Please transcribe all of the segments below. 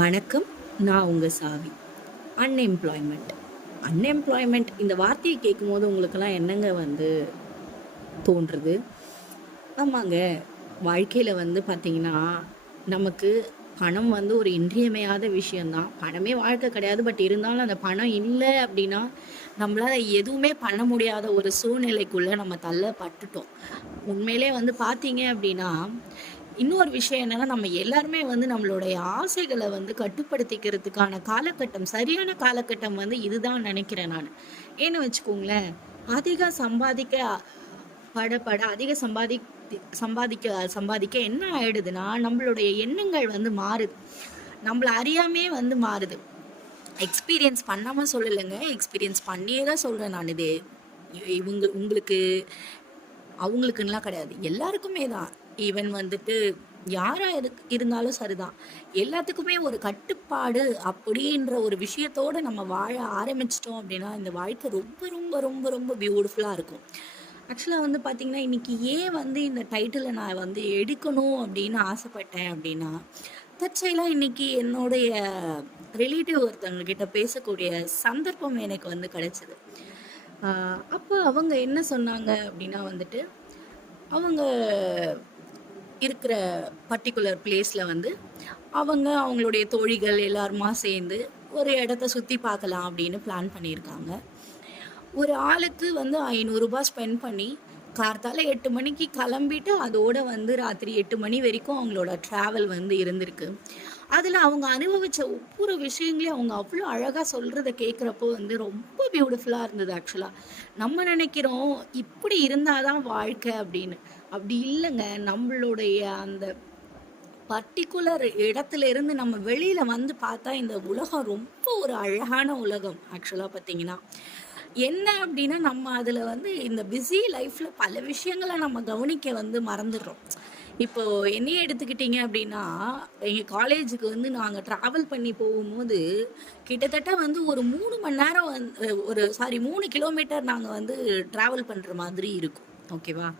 வணக்கம். நான் உங்க சாவி. அன்எம்ப்ளாய்மெண்ட். அன்எம்ப்ளாய்மெண்ட் இந்த வார்த்தையை கேட்கும்போது உங்களுக்கெல்லாம் என்னங்க தோன்றுது? ஆமாங்க. வாழ்க்கையில பார்த்தீங்கன்னா, நமக்கு பணம் ஒரு இன்றியமையாத விஷயம் தான். பணமே வாழ்க்கை கிடையாது. பட் இருந்தாலும் அந்த பணம் இல்ல அப்படின்னா, நம்மளால எதுவுமே பண்ண முடியாத ஒரு சூழ்நிலைக்குள்ள நம்ம தள்ளப்பட்டுட்டோம். உண்மையிலே பார்த்தீங்க அப்படின்னா, இன்னொரு விஷயம் என்னன்னா, நம்ம எல்லாருமே நம்மளுடைய ஆசைகள கட்டுப்படுத்திக்கிறதுக்கான காலகட்டம், சரியான காலகட்டம் இதுதான் நெனைக்கிறேன் நானு. ஏன்னு வச்சுக்கோங்களேன், அதிக சம்பாதிக்க பட அதிக சம்பாதிக்க சம்பாதிக்க என்ன ஆயிடுதுன்னா, நம்மளுடைய எண்ணங்கள் மாறுது. நம்மள அறியாமயே மாறுது. எக்ஸ்பீரியன்ஸ் பண்ணாம சொல்லலங்க. எக்ஸ்பீரியன்ஸ் பண்ணியே தான் சொல்றேன் நான் இது. உங்களுக்கு அவங்களுக்குன்னுலாம் கிடையாது. எல்லாருக்குமே தான். ஈவன் யாரா இருந்தாலும் சரிதான். எல்லாத்துக்குமே ஒரு கட்டுப்பாடு அப்படின்ற ஒரு விஷயத்தோட நம்ம வாழ ஆரம்பிச்சிட்டோம் அப்படின்னா, இந்த வாழ்க்கை ரொம்ப ரொம்ப ரொம்ப ரொம்ப பியூட்டிஃபுல்லா இருக்கும். ஆக்சுவலா பார்த்தீங்கன்னா, இன்னைக்கு ஏன் இந்த டைட்டில நான் எடுக்கணும் அப்படின்னு ஆசைப்பட்டேன் அப்படின்னா, தற்செயலா இன்னைக்கு என்னுடைய ரிலேட்டிவ் ஒருத்தவங்க கிட்ட பேசக்கூடிய சந்தர்ப்பம் எனக்கு கிடைச்சது. அப்ப அவங்க என்ன சொன்னாங்க அப்படின்னா அவங்க இருக்கிற பர்ட்டிகுலர் பிளேஸ்ல அவங்களுடைய தோழிகள் எல்லாருமா சேர்ந்து ஒரு இடத்த சுத்தி பார்க்கலாம் அப்படின்னு பிளான் பண்ணியிருக்காங்க. ஒரு ஆளுக்கு ரூ. 500 ஸ்பெண்ட் பண்ணி கார்த்தால 8 மணிக்கு கிளம்பிட்டு அதோட ராத்திரி 8 மணி வரைக்கும் அவங்களோட டிராவல் இருந்திருக்கு. அதில் அவங்க அனுபவித்த ஒவ்வொரு விஷயங்களையும் அவங்க அவ்வளோ அழகாக சொல்கிறத கேட்குறப்போ ரொம்ப பியூட்டிஃபுல்லாக இருந்தது. ஆக்சுவலாக நம்ம நினைக்கிறோம் இப்படி இருந்தால் தான் வாழ்க்கை அப்படின்னு. அப்படி இல்லைங்க. நம்மளுடைய அந்த பர்ட்டிகுலர் இடத்துல இருந்து நம்ம வெளியில் பார்த்தா இந்த உலகம் ரொம்ப ஒரு அழகான உலகம். ஆக்சுவலாக பார்த்தீங்கன்னா என்ன அப்படின்னா, நம்ம அதில் இந்த பிஸி லைஃப்பில் பல விஷயங்களை நம்ம கவனிக்க மறந்துடுறோம். இப்போ என்னையே எடுத்துக்கிட்டீங்க அப்படின்னா, எங்கள் காலேஜுக்கு நாங்கள் ட்ராவல் பண்ணி போகும்போது கிட்டத்தட்ட ஒரு 3 மணி நேரம் 3 கிலோமீட்டர் நாங்கள் ட்ராவல் பண்ணுற மாதிரி இருக்கும். ஓகேவா?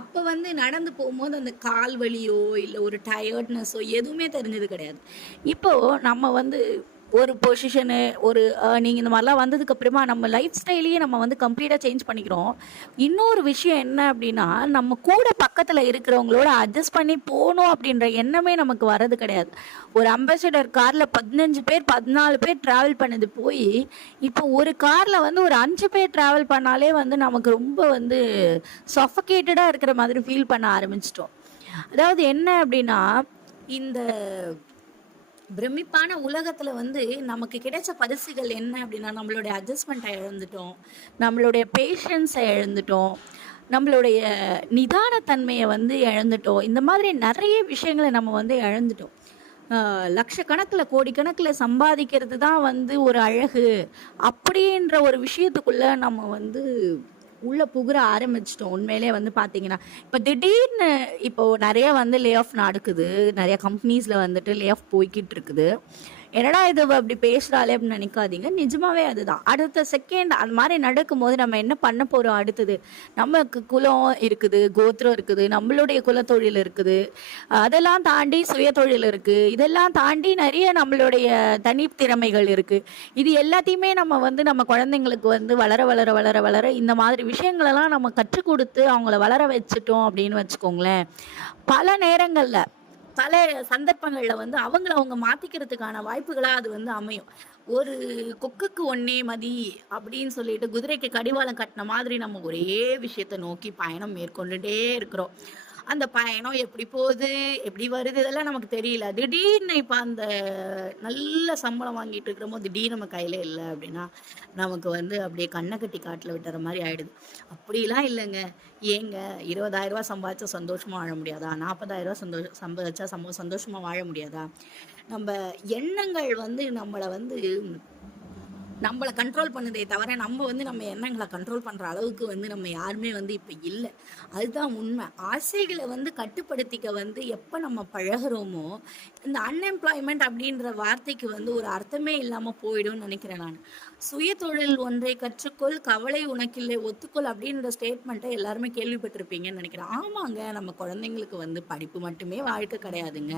அப்போ நடந்து போகும்போது அந்த கால் வலியோ இல்லை ஒரு டயர்ட்னஸோ எதுவுமே தெரிஞ்சது கிடையாது. இப்போது நம்ம ஒரு பொசிஷனு ஒரு ஏர்னிங் இந்த மாதிரிலாம் வந்ததுக்கு அப்புறமா நம்ம லைஃப் ஸ்டைலையே நம்ம கம்ப்ளீட்டாக சேஞ்ச் பண்ணிக்கிறோம். இன்னொரு விஷயம் என்ன அப்படின்னா, நம்ம கூட பக்கத்தில் இருக்கிறவங்களோட அட்ஜஸ்ட் பண்ணி போகணும் அப்படின்ற எண்ணமே நமக்கு வர்றது கிடையாது. ஒரு அம்பாசிடர் காரில் 15 பேர் 14 பேர் ட்ராவல் பண்ணது போய் இப்போ ஒரு காரில் ஒரு 5 பேர் ட்ராவல் பண்ணாலே நமக்கு ரொம்ப சஃபகேட்டடாக இருக்கிற மாதிரி ஃபீல் பண்ண ஆரம்பிச்சிட்டோம். அதாவது என்ன அப்படின்னா, இந்த பிரமிப்பான உலகத்துல நமக்கு கிடைச்ச பரிசுகள் என்ன அப்படின்னா, நம்மளுடைய அட்ஜஸ்ட்மெண்ட்டை இழந்துட்டோம், நம்மளுடைய பேஷன்ஸை இழந்துட்டோம், நம்மளுடைய நிதானத்தன்மையை இழந்துட்டோம். இந்த மாதிரி நிறைய விஷயங்களை நம்ம இழந்துட்டோம். லட்சக்கணக்கில் கோடிக்கணக்கில் சம்பாதிக்கிறது தான் ஒரு அழகு அப்படின்ற ஒரு விஷயத்துக்குள்ள நம்ம உள்ள புகுற ஆரம்பிச்சிட்டோம். உண்மையிலே பார்த்தீங்கன்னா, இப்போ திடீர்னு இப்போ நிறைய லே ஆஃப் நடக்குது. நிறைய கம்பெனிஸில் லே ஆஃப் போய்கிட்டு இருக்குது. என்னடா இது அப்படி பேசுகிறாளே அப்படின்னு நினைக்காதீங்க. நிஜமாவே அதுதான். அடுத்த செகண்ட் அந்த மாதிரி நடக்கும்போது நம்ம என்ன பண்ண போகிறோம் அடுத்தது? நமக்கு குலம் இருக்குது, கோத்திரம் இருக்குது, நம்மளுடைய குலத்தொழில் இருக்குது, அதெல்லாம் தாண்டி சுய தொழில் இருக்குது, இதெல்லாம் தாண்டி நிறைய நம்மளுடைய தனித்திறமைகள் இருக்குது. இது எல்லாத்தையுமே நம்ம நம்ம குழந்தைங்களுக்கு வளர வளர வளர வளர இந்த மாதிரி விஷயங்களெல்லாம் நம்ம கற்றுக் கொடுத்து அவங்கள வளர வச்சுட்டோம் அப்படின்னு வச்சுக்கோங்களேன், பல நேரங்களில் பல சந்தர்ப்பங்களில் அவங்கள அவங்க மாற்றிக்கிறதுக்கான வாய்ப்புகளாக அது அமையும். ஒரு கொக்குக்கு ஒன்னே மதி அப்படின்னு சொல்லிட்டு குதிரைக்கு கடிவாளம் கட்டின மாதிரி நம்ம ஒரே விஷயத்தை நோக்கி பயணம் மேற்கொண்டுட்டே இருக்கிறோம். அந்த பயணம் எப்படி போகுது, எப்படி வருது, இதெல்லாம் நமக்கு தெரியல. திடீர்னு இப்போ அந்த நல்ல சம்பளம் வாங்கிட்டு இருக்கிறோமோ திடீர்னு நம்ம கையில் இல்லை அப்படின்னா நமக்கு அப்படியே கண்ணை கட்டி காட்டில் விட்டுற மாதிரி ஆயிடுது. அப்படிலாம் இல்லைங்க. ஏங்க 20,000 சம்பாதிச்சா சந்தோஷமா வாழ முடியாதா? 40,000 சம்பாதிச்சா சந்தோஷமா வாழ முடியாதா? நம்ம எண்ணங்கள் நம்மளை நம்மளை கண்ட்ரோல் பண்ணுதே தவிர நம்ம வந்து நம்ம எண்ணங்களை கண்ட்ரோல் பண்ணுற அளவுக்கு வந்து நம்ம யாருமே வந்து இப்போ இல்லை. அதுதான் உண்மை. ஆசைகளை வந்து கட்டுப்படுத்திக்க வந்து எப்போ நம்ம பழகுறோமோ இந்த அன்எம்ப்ளாய்மெண்ட் அப்படின்ற வார்த்தைக்கு வந்து ஒரு அர்த்தமே இல்லாமல் போயிடும்னு நினைக்கிறேன் நான். சுய தொழில் ஒன்றை கற்றுக்கொள், கவலை உனக்கில்லை, ஒத்துக்கொள் அப்படின்ற ஸ்டேட்மெண்ட்டை எல்லாருமே கேள்விப்பட்டிருப்பீங்கன்னு நினைக்கிறேன். ஆமாங்க, நம்ம குழந்தைங்களுக்கு வந்து படிப்பு மட்டுமே வாழ்க்கை கிடையாதுங்க.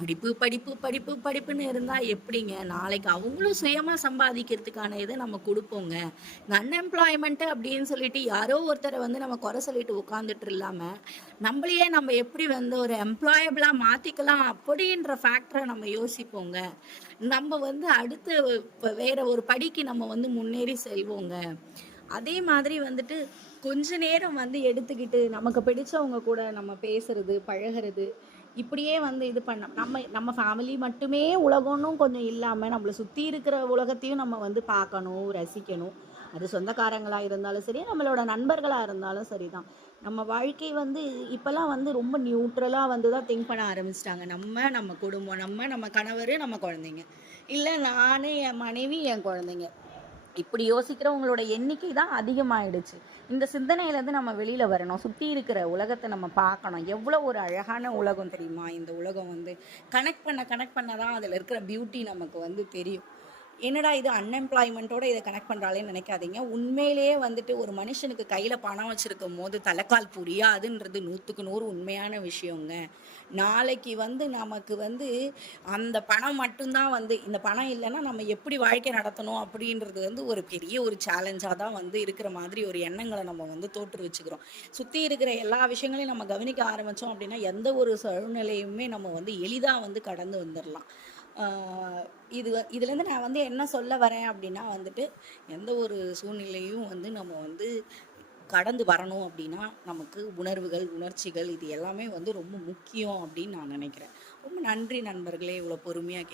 படிப்பு படிப்பு படிப்பு படிப்புன்னு இருந்தால் எப்படிங்க? நாளைக்கு அவங்களும் சுயமாக சம்பாதிக்கிறதுக்கான இதை நம்ம கொடுப்போங்க. இந்த அன்எம்ப்ளாய்மெண்ட்டு அப்படின்னு சொல்லிட்டு யாரோ ஒருத்தரை வந்து நம்ம குறை சொல்லிட்டு உட்காந்துட்டு இல்லாமல் நம்மளையே நம்ம எப்படி வந்து ஒரு எம்ப்ளாயபிளாக மாற்றிக்கலாம் அப்படின்ற ஃபேக்டரை நம்ம யோசிப்போங்க. நம்ம வந்து அடுத்து வேற ஒரு படிக்கு நம்ம வந்து முன்னேறி செல்வோங்க. அதே மாதிரி வந்துட்டு கொஞ்ச நேரம் வந்து எடுத்துக்கிட்டு நமக்கு பிடிச்சவங்க கூட நம்ம பேசுறது, பழகிறது, இப்படியே வந்து இது பண்ண நம்ம நம்ம ஃபேமிலி மட்டுமே உலகம்னும் கொஞ்சம் இல்லாமல் நம்மளை சுற்றி இருக்கிற உலகத்தையும் நம்ம வந்து பார்க்கணும், ரசிக்கணும். அது சொந்தக்காரங்களாக இருந்தாலும் சரி, நம்மளோட நண்பர்களாக இருந்தாலும் சரி தான். நம்ம வாழ்க்கை வந்து இப்போல்லாம் வந்து ரொம்ப நியூட்ரலாக வந்து தான் திங்க் பண்ண ஆரம்பிச்சிட்டாங்க. நம்ம குடும்பம், நம்ம கணவர், நம்ம குழந்தைங்க, இல்லை நான், என் மனைவி, என் குழந்தைங்க, இப்படி யோசிக்கிறவங்களோட எண்ணிக்கை தான் அதிகமாயிடுச்சு. இந்த சிந்தனையிலேருந்து நம்ம வெளியில் வரணும். சுற்றி இருக்கிற உலகத்தை நம்ம பார்க்கணும். எவ்வளோ ஒரு அழகான உலகம் தெரியுமா இந்த உலகம். வந்து கனெக்ட் பண்ண தான் அதில் இருக்கிற பியூட்டி நமக்கு வந்து தெரியும். என்னடா இது அன்எம்ப்ளாய்மெண்ட்டோட இதை கனெக்ட் பண்ணுறாளேன்னு நினைக்காதீங்க. உண்மையிலேயே வந்துட்டு ஒரு மனுஷனுக்கு கையில் பணம் வச்சுருக்கும் போது தலைக்கால் புரியாதுன்றது 100க்கு 100 உண்மையான விஷயங்க. நாளைக்கு வந்து நமக்கு வந்து அந்த பணம் மட்டும்தான் வந்து, இந்த பணம் இல்லைன்னா நம்ம எப்படி வாழ்க்கை நடத்தணும் அப்படின்றது வந்து ஒரு பெரிய ஒரு சேலஞ்சாக தான் வந்து இருக்கிற மாதிரி ஒரு எண்ணங்களை நம்ம வந்து தோற்று வச்சுக்கிறோம். சுற்றி இருக்கிற எல்லா விஷயங்களையும் நம்ம கவனிக்க ஆரம்பித்தோம் அப்படின்னா எந்த ஒரு சூழ்நிலையுமே நம்ம வந்து எளிதாக வந்து கடந்து வந்துடலாம். இதுலேருந்து நான் வந்து என்ன சொல்ல வரேன் அப்படின்னா வந்துட்டு, எந்த ஒரு சூழ்நிலையும் வந்து நம்ம வந்து கடந்து வரணும் அப்படின்னா நமக்கு உணர்வுகள், உணர்ச்சிகள் இது எல்லாமே வந்து ரொம்ப முக்கியம் அப்படின்னு நான் நினைக்கிறேன். ரொம்ப நன்றி நண்பர்களே, இவ்வளோ பொறுமையாக